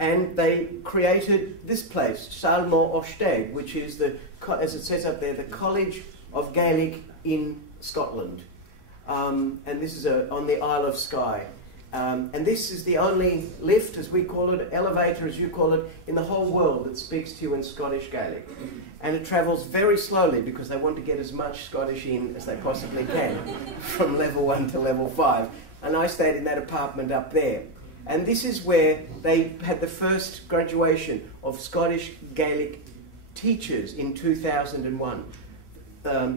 And they created this place, Salmo Osteg, which is, the, as it says up there, the College of Gaelic in Scotland. And this is on the Isle of Skye. And this is the only lift, as we call it, elevator, as you call it, in the whole world that speaks to you in Scottish Gaelic. And it travels very slowly because they want to get as much Scottish in as they possibly can from level 1 to level 5. And I stayed in that apartment up there. And this is where they had the first graduation of Scottish Gaelic teachers in 2001.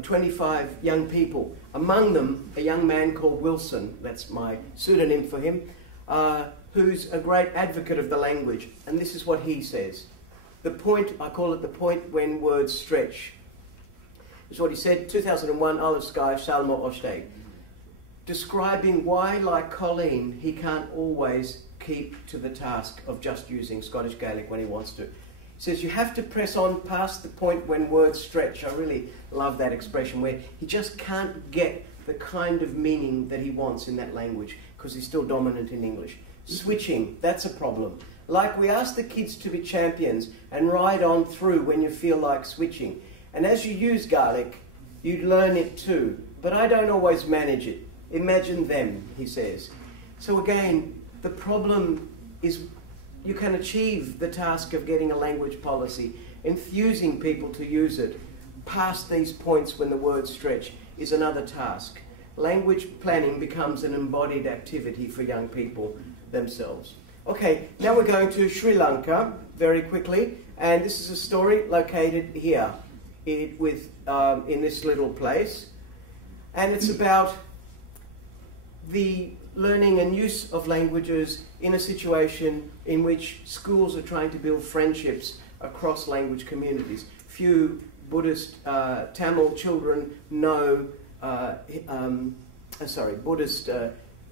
25 young people. Among them, a young man called Wilson, that's my pseudonym for him, who's a great advocate of the language. And this is what he says. The point, I call it the point when words stretch. This is what he said, 2001, Isle of Skye, Salmo Osteg. Describing why, like Colleen, he can't always keep to the task of just using Scottish Gaelic when he wants to. He says you have to press on past the point when words stretch. I really love that expression, where he just can't get the kind of meaning that he wants in that language because he's still dominant in English. Switching, that's a problem. Like we ask the kids to be champions and ride on through when you feel like switching. And as you use Gaelic, you learn it too. But I don't always manage it. Imagine them, he says. So again, the problem is you can achieve the task of getting a language policy, enthusing people to use it. Past these points when the words stretch is another task. Language planning becomes an embodied activity for young people themselves. Okay, now we're going to Sri Lanka very quickly, and this is a story located here in this little place, and it's about the learning and use of languages in a situation in which schools are trying to build friendships across language communities. Few Buddhist Tamil children know, Buddhist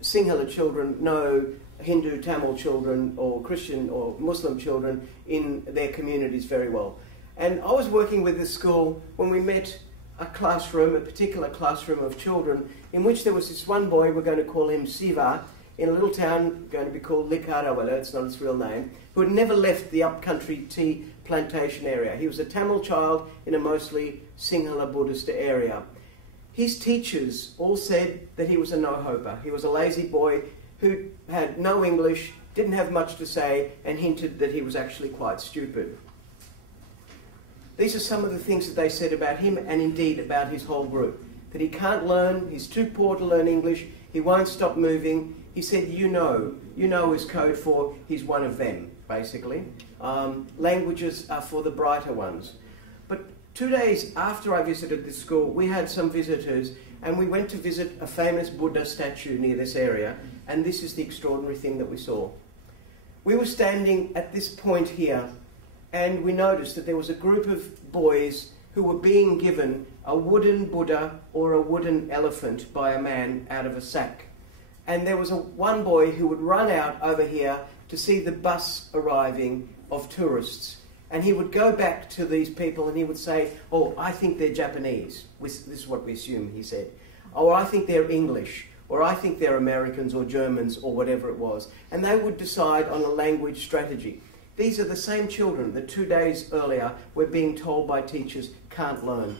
Sinhala children know Hindu Tamil children or Christian or Muslim children in their communities very well. And I was working with this school when we met a classroom, a particular classroom of children, in which there was this one boy, we're going to call him Siva, in a little town going to be called Likarawala, it's not its real name, who had never left the upcountry tea plantation area. He was a Tamil child in a mostly Sinhala Buddhist area. His teachers all said that he was a no-hoper. He was a lazy boy who had no English, didn't have much to say, and hinted that he was actually quite stupid. These are some of the things that they said about him and indeed about his whole group. That he can't learn, he's too poor to learn English, he won't stop moving. He said, you know is code for he's one of them, basically. Languages are for the brighter ones. But 2 days after I visited this school, we had some visitors and we went to visit a famous Buddha statue near this area, and this is the extraordinary thing that we saw. We were standing at this point here, and we noticed that there was a group of boys who were being given a wooden Buddha or a wooden elephant by a man out of a sack. And there was one boy who would run out over here to see the bus arriving of tourists. And he would go back to these people and he would say, oh, I think they're Japanese. This is what we assume, he said. Or I think they're English. Or I think they're Americans or Germans or whatever it was. And they would decide on a language strategy. These are the same children that 2 days earlier were being told by teachers can't learn.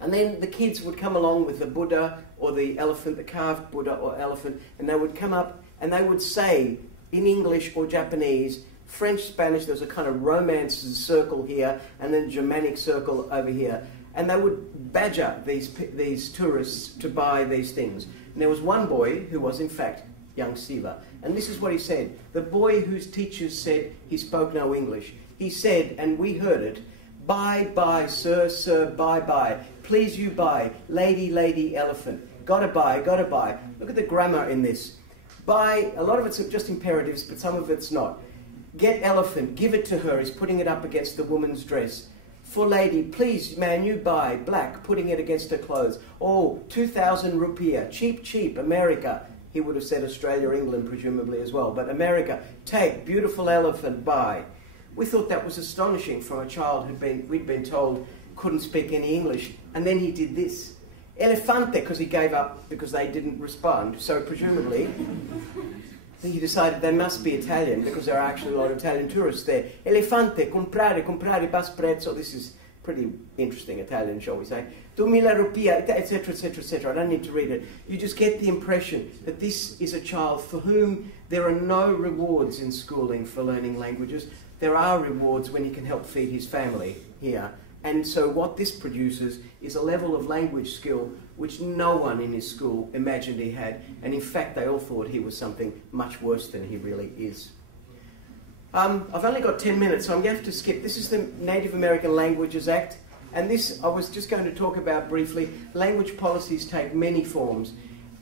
And then the kids would come along with the Buddha or the elephant, the carved Buddha or elephant, and they would come up and they would say in English or Japanese, French, Spanish, there's a kind of Romance circle here and then Germanic circle over here. And they would badger these tourists to buy these things. And there was one boy who was in fact young Siva. And this is what he said. The boy whose teachers said he spoke no English. He said, and we heard it, bye, bye, sir, sir, bye, bye. Please you buy. Lady, lady, elephant. Gotta buy, gotta buy. Look at the grammar in this. Buy, a lot of it's just imperatives, but some of it's not. Get elephant, give it to her. He's putting it up against the woman's dress. For lady, please, man, you buy. Black, putting it against her clothes. Oh, 2,000 rupiah. Cheap, cheap, America. He would have said Australia, England, presumably as well. But America, take, beautiful elephant, buy. We thought that was astonishing from a child we'd been told couldn't speak any English. And then he did this. Elefante, because he gave up because they didn't respond. So presumably, he decided they must be Italian because there are actually a lot of Italian tourists there. Elefante, comprare, bas prezzo. This is pretty interesting Italian, shall we say. 2000 rupia, etc., etc., etc. I don't need to read it. You just get the impression that this is a child for whom there are no rewards in schooling for learning languages. There are rewards when he can help feed his family here. And so what this produces is a level of language skill which no one in his school imagined he had. And in fact, they all thought he was something much worse than he really is. I've only got 10 minutes, so I'm going to have to skip. This is the Native American Languages Act. And this, I was just going to talk about briefly. Language policies take many forms.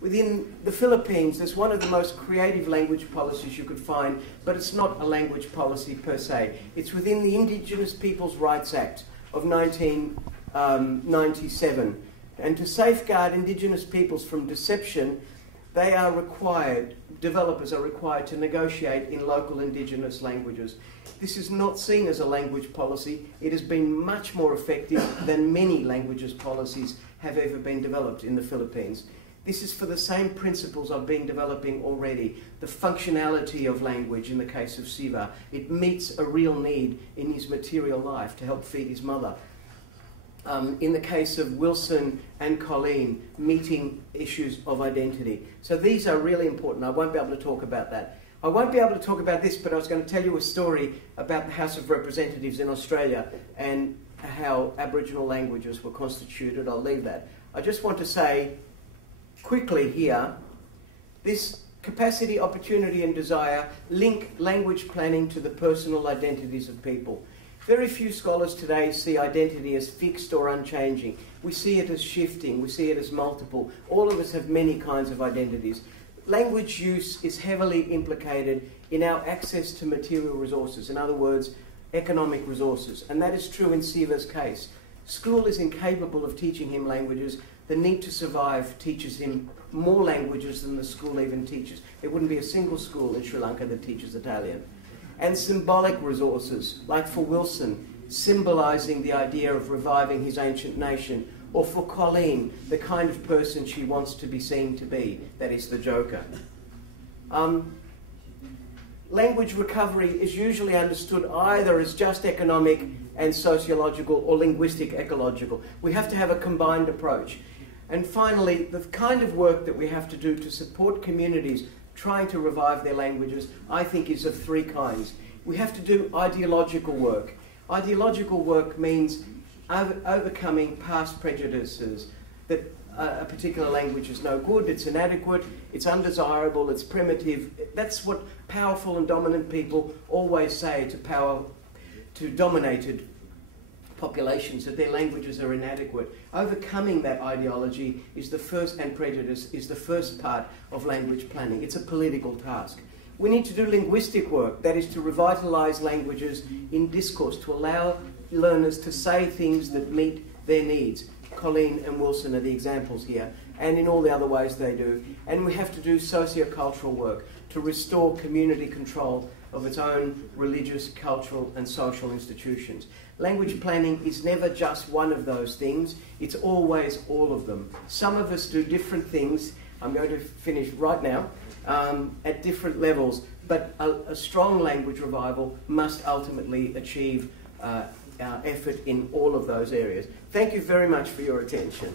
Within the Philippines, there's one of the most creative language policies you could find, but it's not a language policy per se. It's within the Indigenous Peoples' Rights Act of 1997. And to safeguard Indigenous peoples from deception, they are required, developers are required to negotiate in local Indigenous languages. This is not seen as a language policy. It has been much more effective than many languages policies have ever been developed in the Philippines. This is for the same principles I've been developing already. The functionality of language in the case of Siva. It meets a real need in his material life to help feed his mother. In the case of Wilson and Colleen, meeting issues of identity. So these are really important. I won't be able to talk about that. I won't be able to talk about this, but I was going to tell you a story about the House of Representatives in Australia and how Aboriginal languages were constituted. I'll leave that. I just want to say quickly here, this capacity, opportunity and desire link language planning to the personal identities of people. Very few scholars today see identity as fixed or unchanging. We see it as shifting, we see it as multiple. All of us have many kinds of identities. Language use is heavily implicated in our access to material resources, in other words, economic resources. And that is true in Siva's case. School is incapable of teaching him languages. The need to survive teaches him more languages than the school even teaches. There wouldn't be a single school in Sri Lanka that teaches Italian. And symbolic resources, like for Wilson, symbolising the idea of reviving his ancient nation, or for Colleen, the kind of person she wants to be seen to be, that is the Joker. Language recovery is usually understood either as just economic and sociological or linguistic ecological. We have to have a combined approach. And finally, the kind of work that we have to do to support communities trying to revive their languages, I think, is of three kinds. We have to do ideological work. Ideological work means overcoming past prejudices, that a particular language is no good, it's inadequate, it's undesirable, it's primitive. That's what powerful and dominant people always say to dominated populations, that their languages are inadequate. Overcoming that ideology is the first, and prejudice is the first part of language planning. It's a political task. We need to do linguistic work, that is to revitalise languages in discourse, to allow learners to say things that meet their needs. Colleen and Wilson are the examples here, and in all the other ways they do. And we have to do socio-cultural work to restore community control of its own religious, cultural and social institutions. Language planning is never just one of those things, it's always all of them. Some of us do different things, I'm going to finish right now, at different levels, but a strong language revival must ultimately achieve our effort in all of those areas. Thank you very much for your attention.